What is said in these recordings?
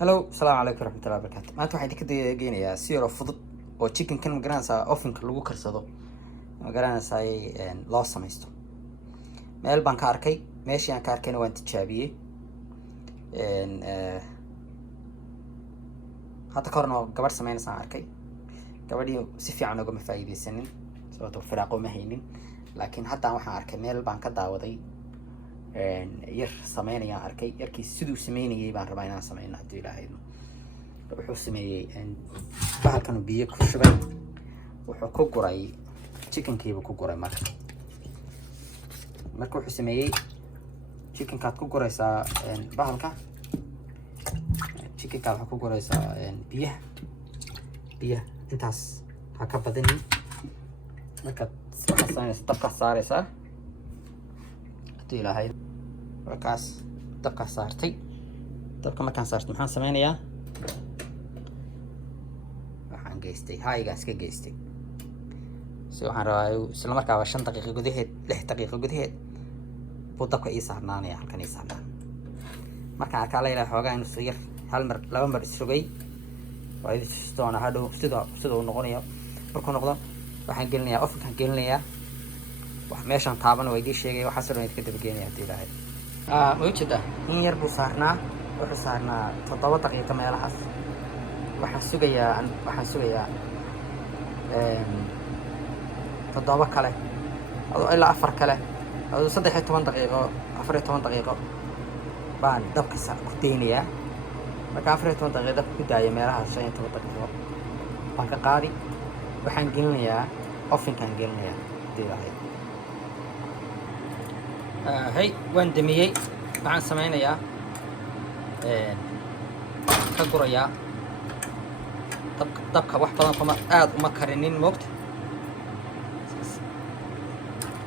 Hello, السلام عليكم ورحمة الله وبركاته. ما توحي كده جيني سيرة فضل أو chicken كان مقرانسا أوفن كلو كرسدو مقرانسا لا سميستو مال بان كاركي ماشي أنا كاركين وانت تشابيه إن حتى كورنا قبر سمين ساركي قبري سفي عنو قم فايدة سنين سوى فراقو مهينين لكن حتى وحنا أركي مال بان كداودي ير سمين يا أركي يركي سدو سميني يبان ربعنا سمين هدي لا هيدو wuxuu sameeyay bahalkan biyo ku shubay wuxuu ku guray chickenkiiba ku guray marka wuxuu sameeyay chickenkaad ku guraysaa bahalka chickenka waxa ku guraysaa biyaha intaas ha ka badani marka saaraysaa dabka saaraysaa hadii ilaahay markaas dabka saartay dabka markaan saartay maxaan sameynayaa geystay haygaas ka geystay si waxaan rabaa isla markaaba 5 daqiiqo gudaheed 6 daqiiqo gudaheed buu dabka ii saarnaanaya halkan ii saarnaan markaan arkaa la ilaahay xoogaa inuu soo yar hal mar laba mar isrogay waa idin doona hadhow sida uu noqonayo markuu noqdo waxaan gelinayaa ofankan gelinayaa wax meeshan taaban way idin sheegay waxa soo dhoweyd ka dib geenaya hadii ilaahay wajida in yar buu saarnaa wuxuu saarnaa 7 daqiiqo meelahaas waxaan sugayaa toddoba kale ilaa 4 kale 13 daqiiqo 14 daqiiqo baan dabka ku deynayaa marka 14 daqiiqo dabka ku daaya meelaha 15 daqiiqo baan ka qaadi waxaan gelinayaa ovenkan gelinayaa diilahay hay waan damiyay waxaan sameynayaa ka gurayaa dabka wax badan kuma aad uma karinin moogta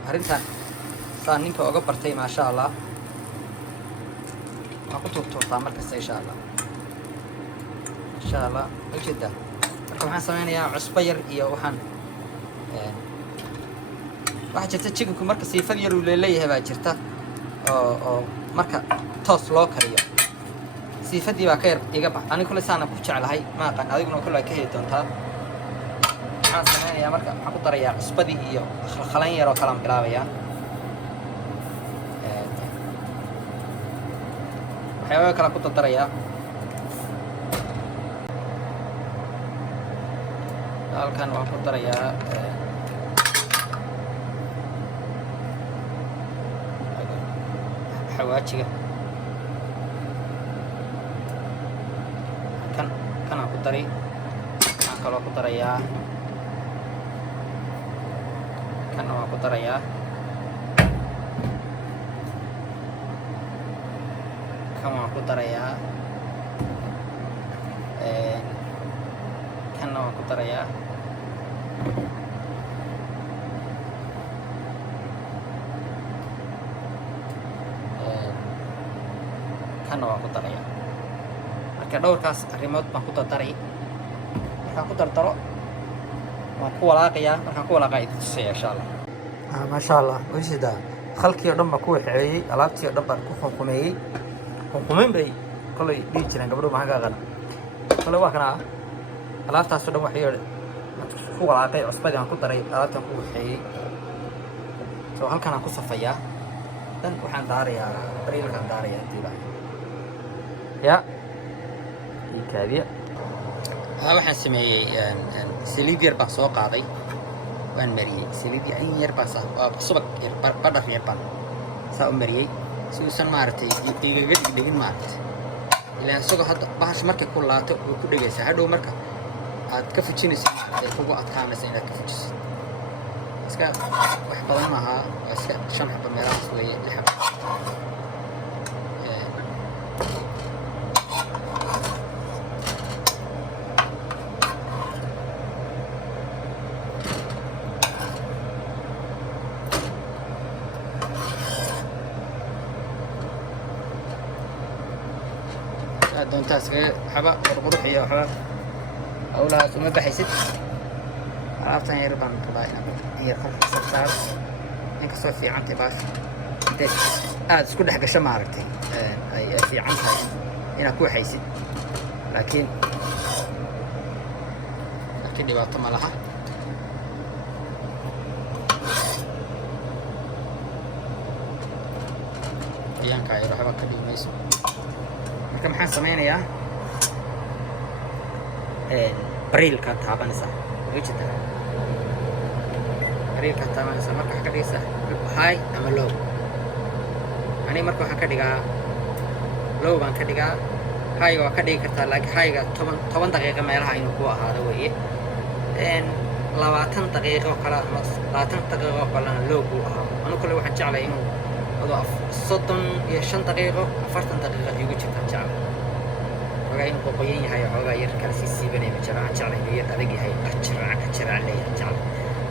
arintan saan ninka uga bartay ma sha Allah ma ku turturtaa markasta insha Allah wajida marka waxaan sameynayaa cusbo yar iyo waxaan waxa jirta chickenku marka siifad yar uu leeyahay baa jirta oo marka toos loo kariyo siifadii baa ka yar iga bax aniga kulay saana ku jecelahay ma aqaan adiguna kulay ka heli doontaa waxaan sameynayaa marka waxaan ku darayaa cusbadii iyo khalkhalan yar oo kala bilaabayaa waxyaabo kala ku darayaa halkan waxaan ku darayaa xawaajiga kan aku tarik kalau aku tarik ya kan aku tarik ya kamu aku tarik ya kan aku tarik ya kan aku tarik ya dhowrkaas arrimood baan ku dardaray markaan ku dardaro waan ku walaaqayaa markaan ku walaaqaa idin tusaya insha Allah ma sha Allah wajida khalkii oo dhan baan ku waxeeyay alaabtii oo dhan baan ku xukumeyn bay kolay dhigi jireen gabadhu maxaa qana kolay waa kana alaabtaas oo dhan wax yar ku walaaqay cusbadii aan ku daray alaabtaan ku waxeeyay soo halkan aan ku safayaa dan waxaan daarayaa bariilkan daarayaa diiba ya كابية waxaan sameeyay saliid yar baan soo qaaday waan mariyay saliid yar baan subag yar badar yar baan soo mariyay si uusan maartay igaga dhigin maartay ilaa isagoo hadda baash markay ku laato oo ku dhigaysa hadhow marka aad ka fujinayso maartay kugu adkaanaysa inaad ka fujiso iska wax badan maaha iska 5 xabba meelahaas weeye 6 xabba doontaas xaba qurux iyo xaba awlaas uma baxaysid alaabtan yar baan rabaa inaan yar saar inkastoo fiican tahay baash aad isku dhex gasho maaragtay ay fiican tahay inaad ku haysid laakiin dhibaato ma laha. qoyaanka ay waxba ka dhigi mayso. marka maxaan sameynayaa bariilka taabanaysa wajida bariilka taabanaysa marka waxa ka dhigaysa high ama low. ani marka waxaan ka dhigaa low baan ka dhigaa. high waa ka dhigi kartaa laakiin high-ga 10 daqiiqo meelaha inuu ku ahaado weeye. 20 daqiiqo kala 20 daqiiqo kalena low buu ahaa. anu kale waxaan jeclay inuu 35 daqiiqo 40 daqiiqo igu jirta jeclay. xogaa inuu qoyan yahay xogaa yar kala sii siibanaya ma jira. aan jeclay inuu yar adag yahay qajiraan leeyahay jeclay.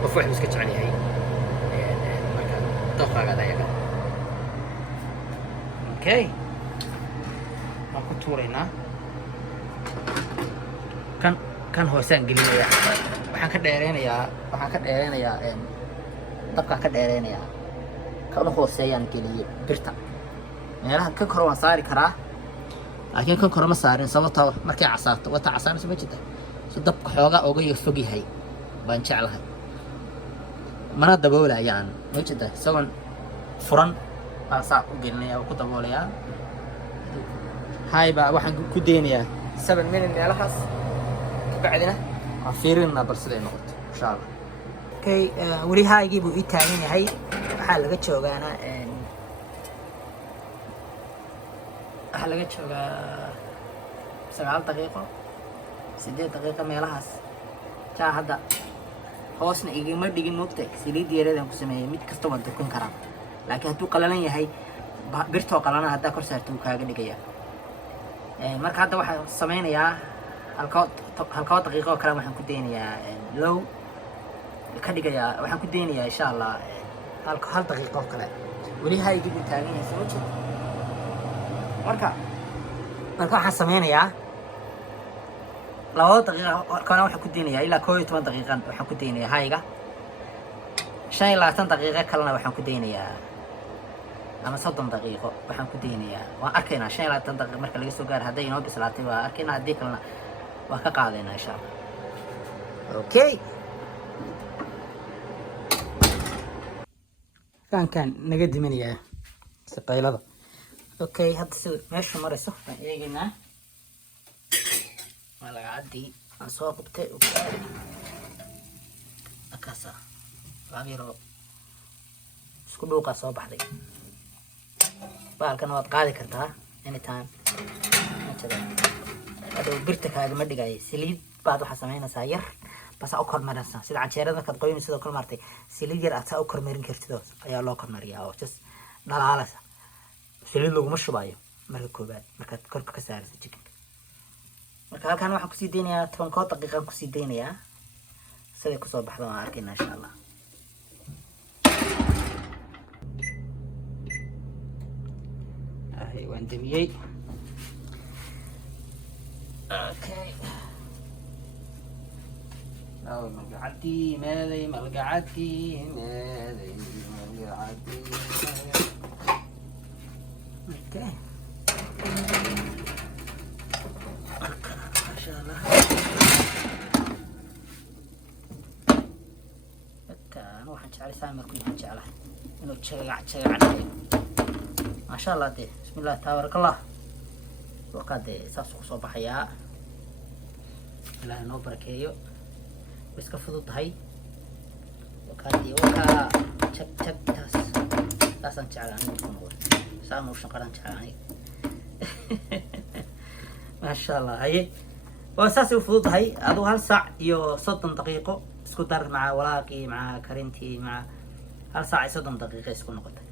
qof wax iska jecel yahay marka doqaaga dayaga. okay waan ku tuuraynaa. kan hoosaan gelinayaa. waxaan ka dheereynayaa dabkaan ka dheereynayaa. kan hooseeyaan geliyay birta. meelaha kan kore waan saari karaa laakiin kan kore ma saarin sababtoo markay casaato wata casaanayso ma jirta. si dabka xoogaa uga fog yahay baan jeclahay. mana daboolayaan ma jirta. isagoon furan baan saa u gelinayaa oo ku daboolayaa. hayba waxaan ku deynayaa 7 minute meelahaas. kabacdina waan fiirinaa bal siday noqoto insha allah. okay weli haygii buu ii taagan yahay. waxaa laga joogaa 9 daqiiqo 8 daqiiqo meelahaas. jaa hadda hoosna igama dhigin moogtay. saliid yareedaan ku sameeyay. mid kasta waan durkin karaa laakiin hadduu qalalan yahay birtoo qalana haddaa kor saarto wuu kaaga dhigayaa. marka hadda waxaan sameynayaa halkoo daqiiqo oo kale waxaan ku deynayaa low ka dhigayaa. waxaan ku deynayaa insha allah hal daqiiqo oo kale. weli haygii buu taagan yahay soo jeed. marka waxaan sameynayaa 2 daqiiqo kana waxaan ku deynayaa ilaa 11 daqiiqan waxaan ku deynayaa hayga. 25 daqiiqo kalena waxaan ku deynayaa ama 30 daqiiqo waxaan ku deynayaa. waan arkaynaa 25 daqiiqo marka laga soo gaaro hadday inoo bislaatay waa arkaynaa. haddii kalena waa ka qaadaynaa insha allah. okay kan naga diminayaa saqaylada. okay hadda sida meesha marayso waan eegaynaa. waa laga caddii aan soo qabtay akaasa laabiro isku dhuuqaa soo baxday. baalkana waad qaadi kartaa anytime. hadhow birta kaagama dhigaya. saliid baad waxaa samaynaysaa yar basa u kormarinaysaa. sida canjeerada markaad qoynayso sidoo kale maartay saliid yar aad saa u kormarin kartido ayaa loo kormariyaa oo just dhalaalaysa. saliid laguma shubayo marka koobaad markaad korka ka saarayso chicken. marka halkan waxaan kusii deynayaa 10 daqiiqaan kusii deynayaa. siday kusoo baxda waan arkaynaa insha allah. waan damiyey. okay malgacadii meeday okay masha allah. kan waxaan jeclay saamirku waxaan jeclahay inuu jagac masha allah. dee bismillah tabaarakallah. وقد ساسو soo baxaya. ilaahay noo barakeeyo. iska fudud tahay. وقد chak taasan jeclaan ku noqdo. saamo shaqadan jeclaan. ما شاء الله. هي واساسي fudud tahay. adoo hal saac iyo 30 daqiiqo isku dar maca walaaqi maca karinti maca hal saac iyo 30 daqiiqo isku noqotay.